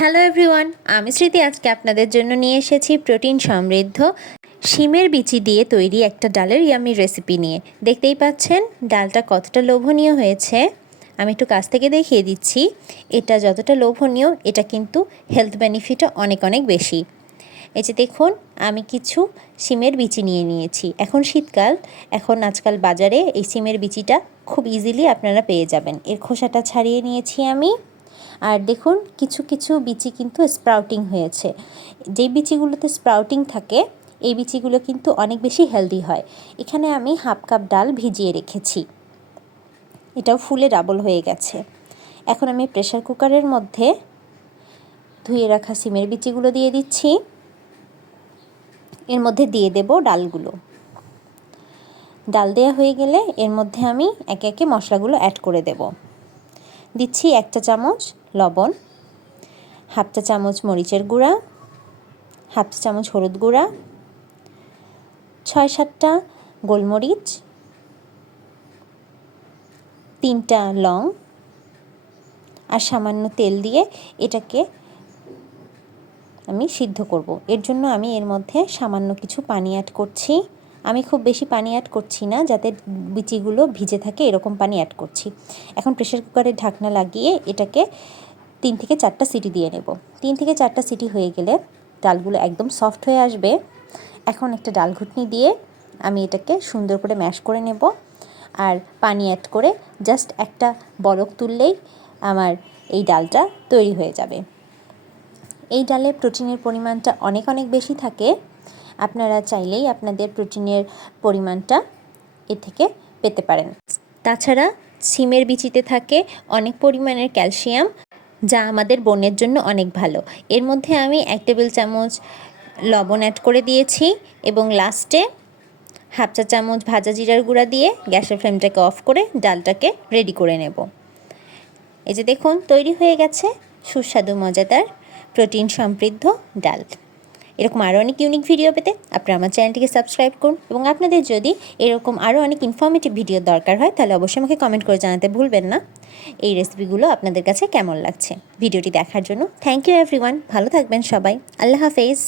Hello everyone, আমি স্মৃতি। আজকে আপনাদের জন্য নিয়ে এসেছি প্রোটিন সমৃদ্ধ শিমের বিচি দিয়ে তৈরি একটা ডালের ইয়ামি রেসিপি নিয়ে। দেখতেই পাচ্ছেন ডালটা কতটা লোভনীয় হয়েছে। আমি একটু কাছ থেকে দেখিয়ে দিচ্ছি। এটা যতটা লোভনীয়, এটা কিন্তু হেলথ বেনিফিটও অনেক অনেক বেশি। এই যে দেখুন, আমি কিছু শিমের বিচি নিয়ে নিয়েছি। এখন শীতকাল, আজকাল বাজারে এই শিমের বিচিটা খুব ইজিলি আপনারা পেয়ে যাবেন। এর খোসাটা ছাড়িয়ে নিয়েছি আমি। আর দেখুন, কিছু কিছু বিচি কিন্তু স্প্রাউটিং হয়েছে। যেই বিচিগুলোতে স্প্রাউটিং থাকে, এই বিচিগুলো কিন্তু অনেক বেশি হেলদি হয়। এখানে আমি হাফ কাপ ডাল ভিজিয়ে রেখেছি, এটাও ফুলে ডাবল হয়ে গেছে। এখন আমি প্রেসার কুকারের মধ্যে ধুয়ে রাখা সিমের বিচিগুলো দিয়ে দিচ্ছি। এর মধ্যে দিয়ে দেব ডালগুলো। ডাল দেওয়া হয়ে গেলে এর মধ্যে আমি একে একে মশলাগুলো অ্যাড করে দেব। দিচ্ছি 1 চা চামচ লবণ, হাফ চা চামচ মরিচের গুঁড়া, হাফ চা চামচ হলুদ গুঁড়া, 6-7টা গোলমরিচ, 3টা লং আর সামান্য তেল দিয়ে এটাকে আমি সিদ্ধ করব। এর জন্য আমি এর মধ্যে সামান্য কিছু পানি অ্যাড করছি। আমি খুব বেশি পানি অ্যাড করছি না, যাতে বিচিগুলো ভিজে থাকে এরকম পানি অ্যাড করছি। এখন প্রেসার কুকারের ঢাকনা লাগিয়ে এটাকে 3 থেকে 4টা সিটি দিয়ে নেব। 3 থেকে 4টা সিটি হয়ে গেলে ডালগুলো একদম সফট হয়ে আসবে। এখন একটা ডাল ঘুটনি দিয়ে আমি এটাকে সুন্দর করে ম্যাশ করে নেব। আর পানি অ্যাড করে জাস্ট একটা বলক তুললেই আমার এই ডালটা তৈরি হয়ে যাবে। এই ডালে প্রোটিনের পরিমাণটা অনেক অনেক বেশি থাকে। আপনারা চাইলেই আপনাদের প্রোটিনের পরিমাণটা এ থেকে পেতে পারেন। তাছাড়া শিমের বিচিতে থাকে অনেক পরিমাণের ক্যালসিয়াম, যা আমাদের বোনের জন্য অনেক ভালো। এর মধ্যে আমি 1 টেবিল চামচ লবণ অ্যাড করে দিয়েছি এবং লাস্টে হাফ চা চামচ ভাজা জিরার গুঁড়া দিয়ে গ্যাসের ফ্লেমটাকে অফ করে ডালটাকে রেডি করে নেব। এই যে দেখুন, তৈরি হয়ে গেছে সুস্বাদু মজাদার প্রোটিন সমৃদ্ধ ডাল। এরকম আরও অনেক ইউনিক ভিডিও পেতে আপনারা আমার চ্যানেলটিকে সাবস্ক্রাইব করুন, এবং আপনাদের যদি এরকম আরও অনেক ইনফরমেটিভ ভিডিও দরকার হয় তাহলে অবশ্যই আমাকে কমেন্ট করে জানাতে ভুলবেন না এই রেসিপিগুলো আপনাদের কাছে কেমন লাগছে। ভিডিওটি দেখার জন্য থ্যাংক ইউ এভরিওয়ান। ভালো থাকবেন সবাই। আল্লাহ হাফেজ।